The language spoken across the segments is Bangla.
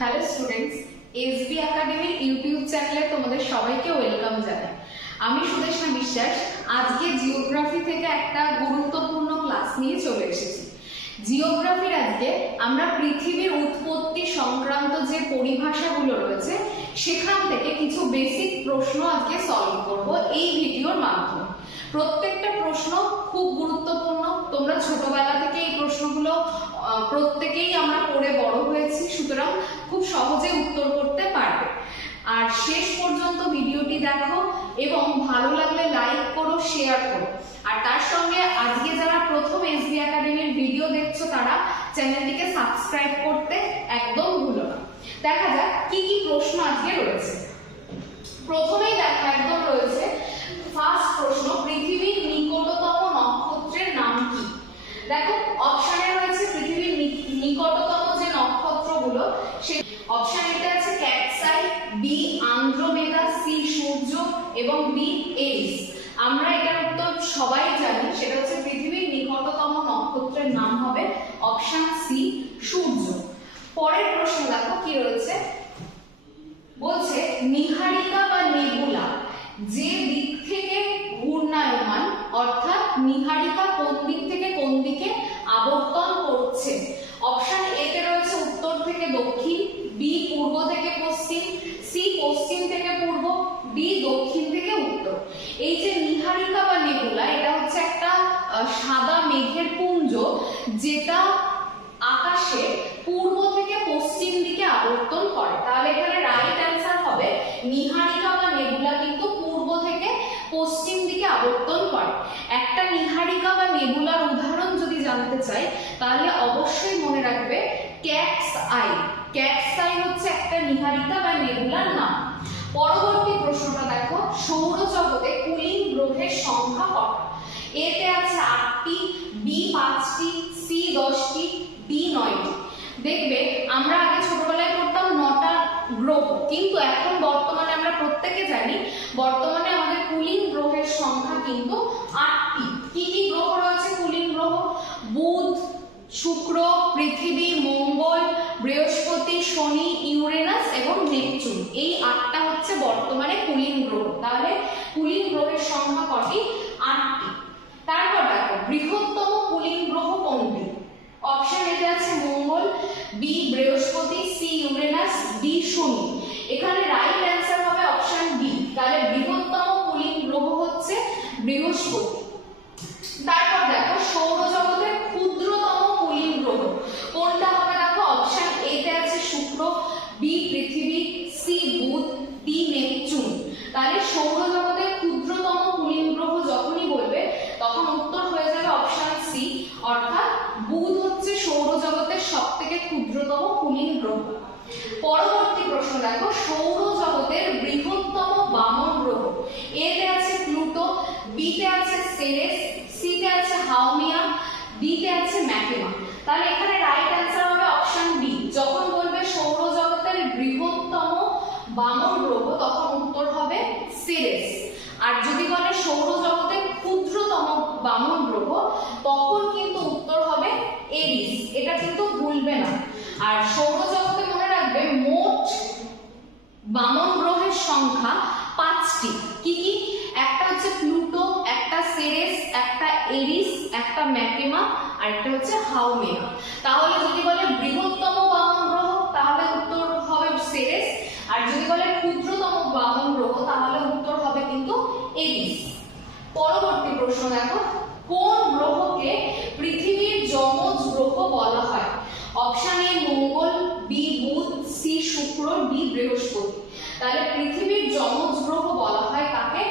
হ্যালো স্টুডেন্টস এসবি একাডেমির ইউটিউব চ্যানেলে তোমাদের সবাইকে ওয়েলকাম জানাই। আমি সুদেশনা বিশ্বাস। আজকে জিওগ্রাফি থেকে একটা গুরুত্বপূর্ণ ক্লাস নিয়ে চলে এসেছি। জিওগ্রাফির আজকে আমরা পৃথিবীর উৎপত্তি সংক্রান্ত যে পরিভাষাগুলো রয়েছে, সেখান থেকে কিছু বেসিক প্রশ্ন আজকে সলভ করব এই ভিডিওর মাধ্যমে। প্রত্যেকটা প্রশ্ন খুব গুরুত্বপূর্ণ। তোমরা ছোটবেলা থেকে এই প্রশ্নগুলো প্রত্যেকেই আমরা পড়ে বড় হয়েছি, সুতরাং খুব সহজে উত্তর করতে পারবে। আর শেষ পর্যন্ত ভিডিওটি দেখো এবং ভালো লাগলে লাইক করো, শেয়ার করো। আর তার সঙ্গে আজকে যারা প্রথম এস এসবি একাডেমির ভিডিও দেখছ তারা চ্যানেলটিকে সাবস্ক্রাইব করতে একদম ভুলো না। দেখা যাক কি কি প্রশ্ন আজকে রয়েছে। প্রথমেই দেখা একদম অপশন সি, সূর্য। পরের প্রশ্ন দেখো, কি রয়েছে? বলছে, নিহারিকা বা নেবুলা, যে দিক থেকে ঘূর্ণায়মান, অর্থাৎ নিহারিকা কোন দিক থেকে কোন দিকে আবর্তন করছে? অপশন এ তে রয়েছে উত্তর থেকে দক্ষিণ, বি পূর্ব থেকে পশ্চিম, সি পশ্চিম থেকে পূর্ব, ডি দক্ষিণ থেকে উত্তর। এই যে নিহারিকা বা নেবুলা, এটা হচ্ছে একটা সাদা মেঘের যেটা আকাশে পূর্ব থেকে পশ্চিম দিকে আবর্তন করে। তাহলে এখানে রাইট অ্যান্সার হবে নিহারিকা বা নেবুলা কিন্তু পূর্ব থেকে পশ্চিম দিকে আবর্তন করে। একটা নিহারিকা বা নেবুলার উদাহরণ যদি জানতে চাই, তাহলে অবশ্যই মনে রাখবে ক্যাটস আই ক্যাটস আই হচ্ছে একটা নিহারিকা বা নেবুলার নাম। পরবর্তী প্রশ্নটা দেখো, সৌরজগতে কুলিন গ্রহের সংখ্যা কত? এতে আছে আটটি বি পাঁচটি সি দশটি ডি নয়টি। দেখবে, আমরা আগে ছোটবেলায় পড়তাম নটা গ্রহ, কিন্তু এখন বর্তমানে আমরা প্রত্যেকে জানি, বর্তমানে আমাদের কুলিন গ্রহের সংখ্যা কিন্তু আটটি। কি কি গ্রহ রয়েছে কুলিন গ্রহ? বুধ, শুক্র, পৃথিবী, মঙ্গল, বৃহস্পতি, শনি, ইউরেনাস এবং নেপচুন। এই আটটা হচ্ছে বর্তমানে কুলিন গ্রহ। তাহলে কুলিন গ্রহের সংখ্যা কটি? আটটি। তারপর দেখো, বৃহত্তম কুলিন গ্রহ কোনটি অপশন এতে আছে Mangal, B Brihaspati, C Uranus, D Shani. এখানে রাইট অ্যান্সার হবে অপশন বি তাহলে বৃহত্তম পুলিং গ্রহ হচ্ছে বৃহস্পতি তারপর দেখো সৌরজগতের ক্ষুদ্রতম কুলিন গ্রহ কোনটা হবে দেখো অপশন এ তে আছে শুক্র বি পৃথিবী সি বুধ ডি নেপচুন তাহলে সৌরজগতের ক্ষুদ্রতম কুলিন গ্রহ যখনই বলবে তখন উত্তর হয়ে যাবে অপশন সি অর্থাৎ বুধ হচ্ছে সৌরজগতের সব থেকে ক্ষুদ্রতম কুলিন গ্রহ পরবর্তী প্রশ্ন দেখো সৌরজগতের বৃহত্তম বামন গ্রহ এতে আছে প্লুটো বিতে আছে সেরেস সিতে আছে হাউমিয়া ডিতে আছে ম্যাকেমা তাহলে এখানে রাইট অ্যান্সার হবে অপশন বি যখন বলবে সৌরজগতের বৃহত্তম বামন গ্রহ, তখন উত্তর হবে সিরেস আর যদি বলে সৌরজগতের ক্ষুদ্রতম বামন গ্রহ, তখন কিন্তু উত্তর হবে এরিস এটা কিন্তু ভুলবে না। আর সৌরজগতে মনে রাখবে মোট বামন গ্রহের সংখ্যা পাঁচটি। কি কি? একটা ম্যাকেমা আর একটা হচ্ছে হাউমেয়া তাহলে যদি বলে বৃহত্তম বামন গ্রহ, তাহলে উত্তর হবে সেরেস আর যদি বলে ক্ষুদ্রতম বামন গ্রহ, তাহলে উত্তর হবে কিন্তু এরিস পরবর্তী প্রশ্ন দেখো, কোন গ্রহকে পৃথিবীর যমজ গ্রহ বলা হয়? Option A Mangal B Budh C Shukra D Brihaspati. তাহলে পৃথিবীর যমজ গ্রহ বলা হয় কাকে?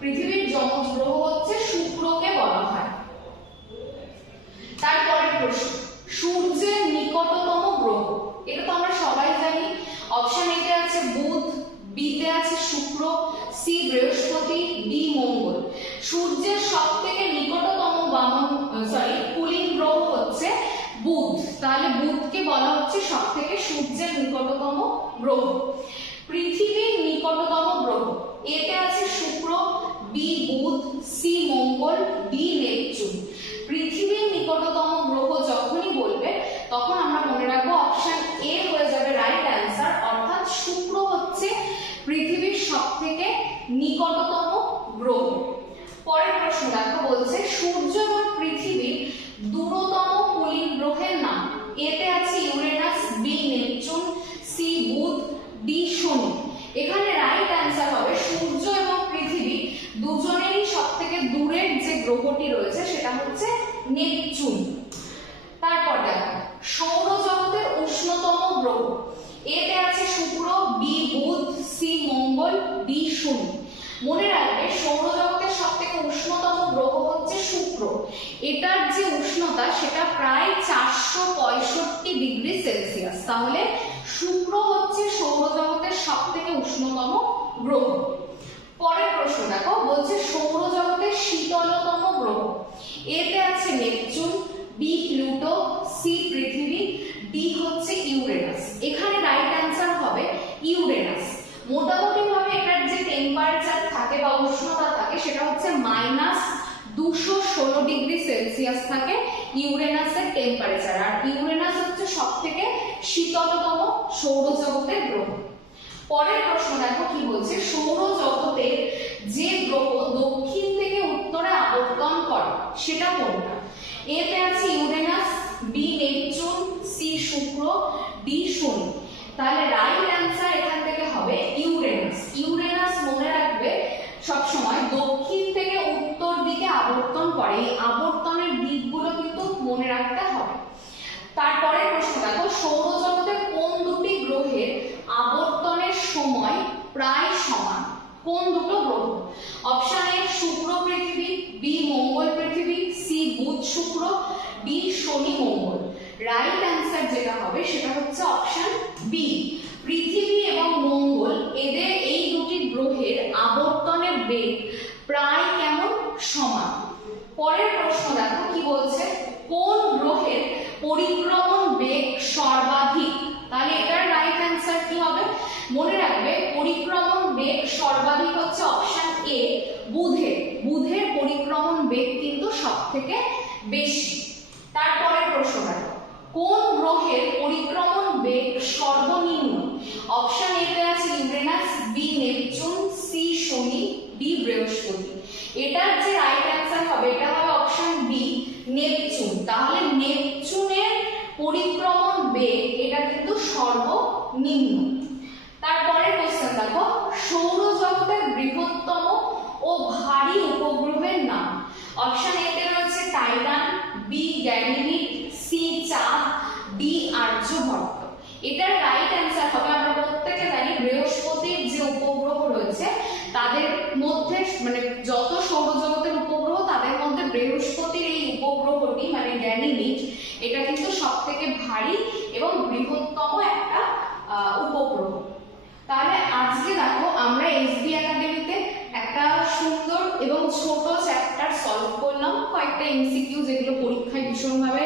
পৃথিবীর যমজ গ্রহ হচ্ছে শুক্রকে বলা হয়। তারপরে প্রশ্ন, সূর্যের নিকটতম গ্রহ, এটা তো আমরা সবাই জানি। অপশন এতে আছে বুধ বিতে আছে শুক্র সি বৃহস্পতি ডি মঙ্গল। সূর্যের সব থেকে নিকটতম বামন সরি কুলিন গ্রহ হচ্ছে বুধ। তাহলে বুধকে বলা হচ্ছে সব থেকে সূর্যের নিকটতম গ্রহ। পৃথিবীর নিকটতম গ্রহ এতে আছে শুক্র বি বুধ সি মঙ্গল ডি নেপচুন। পৃথিবীর নিকটতম গ্রহ যখনই বলবে, তখন আমরা মনে রাখব অপশন এ হয়ে যাবে রাইট অ্যান্সার অর্থাৎ শুক্র হচ্ছে পৃথিবীর সব থেকে নিকটতম গ্রহ। পরের প্রশ্ন দেখো, বলছে সূর্য এবং পৃথিবীর দূরতম পলি গ্রহের নাম, এতে আছে নেপচুন। তারপর দেখো, সৌরজগতের উষ্ণতম গ্রহ। এতে আছে শুক্র, বি বুধ, সি মঙ্গল, ডি শনি। মনে রাখবে, সৌরজগতের সব থেকে উষ্ণতম গ্রহ হচ্ছে শুক্র। এটার যে উষ্ণতা, সেটা প্রায় চারশো পঁয়ষট্টি ডিগ্রি সেলসিয়াস। তাহলে শুক্র হচ্ছে সৌরজগতের সব থেকে উষ্ণতম গ্রহ। পরের প্রশ্ন দেখো, বলছে সৌরজগতের এতে আছে নেপচুন বি প্লুটো সি পৃথিবী ডি হচ্ছে ইউরেনাস। এখানে রাইট অ্যান্সার হবে ইউরেনাস। মোটামুটি ভাবে এটার যে টেম্পারেচার থাকে বা উষ্ণতা থাকে, সেটা হচ্ছে মাইনাস দুশো ষোলো ডিগ্রি সেলসিয়াস থাকে ইউরেনাসের টেম্পারেচার আর ইউরেনাস হচ্ছে সব থেকে শীতলতম সৌরজগতের গ্রহ। পরের প্রশ্ন দেখো কি বলছে? সৌরজগতের যে গ্রহ দক্ষিণ উত্তরে আবর্তন করে, সেটা কোনটা? এতে আছে Uranus B Neptune C Shukra D Shani তাহলে রাইট অ্যান্সার এখান থেকে হবে ইউরেনাস। ইউরেনাস মনে রাখবে সবসময় দক্ষিণ থেকে উত্তর দিকে আবর্তন করে। এই আবর্তনের দিকগুলো কিন্তু মনে রাখতে হবে। তারপরে প্রশ্ন, দেখো, সৌরজগতের কোন দুটি গ্রহের আবর্তনের সময় প্রায় সমান? কোন দুটো গ্রহ? অপশন এ শুক্র পৃথিবী, বি মঙ্গল পৃথিবী, C Budh Shukra, D Shani Mangal. Right answer যেটা হবে সেটা হচ্ছে অপশন বি। পৃথিবী এবং মঙ্গল, এদের এই দুটি গ্রহের আবর্তনের বেগ প্রায় কেমন? সমান। পরের প্রশ্ন দেখো, কি বলছে? কোন গ্রহের পরিক্রমণ বেগ সর্বাধিক? তাহলে এটার রাইট অ্যান্সার কি হবে? মনে এ বুধের বুধের পরিক্রমণ বেগ কিন্তু সব থেকে বেশি তারপরের প্রশ্ন দেখো কোন গ্রহের পরিক্রমণ বেগ সর্বনিম্ন অপশন এতে আছে Uranus B Neptune C Shani D Brihaspati এটার যে রাইট অ্যান্সার হবে এটা হবে অপশন বি নেপচুন তাহলে নেপচুনের পরিক্রমণ বেগ এটা কিন্তু সর্বনিম্ন তারপরে কোশ্চেন দেখো সৌরজগতের বৃহত্তম ও ভারী উপগ্রহের নাম অপশন এতে রয়েছে টাইটান বি গ্যানিমিড সি চাঁদ ডি আর্যভট্ট এটার রাইট অ্যান্সার হবে আমরা প্রত্যেকে জানি বৃহস্পতির যে উপগ্রহ রয়েছে তাদের মধ্যে মানে যত সৌরজগতের উপগ্রহ তাদের মধ্যে বৃহস্পতির এই উপগ্রহটি মানে গ্যানিমিড এটা কিন্তু সব থেকে ভারী এবং বৃহত্তম একটা আহ, উপগ্রহ তাহলে আজকে দেখো আমরা এসবি একাডেমিতে একটা সুন্দর এবং ছোট চ্যাপ্টার সলভ করলাম কয়েকটা এমসিকিউ যেগুলো পরীক্ষায় ভীষণভাবে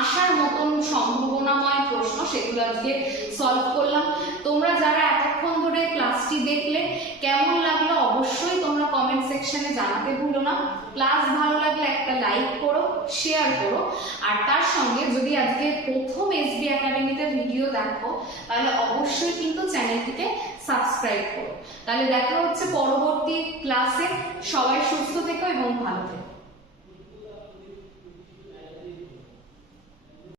আসার মতন সম্ভাবনাময় প্রশ্ন সেগুলো আজকে সলভ করলাম। তোমরা যারা এতক্ষণ ধরে ক্লাসটি দেখলে, কেমন লাগল অবশ্যই তোমরা কমেন্ট সেকশনে জানাতে ভুলো না। ক্লাস ভালো লাগলে একটা লাইক করো শেয়ার করো। আর তার সঙ্গে যদি আজকে প্রথম এস এসবি একাডেমিতে ভিডিও দেখো, তাহলে অবশ্যই কিন্তু চ্যানেলটিকে সাবস্ক্রাইব করো। তাহলে দেখা হচ্ছে পরবর্তী ক্লাসে সবাই সুস্থ থেকো এবং ভালো থেকো।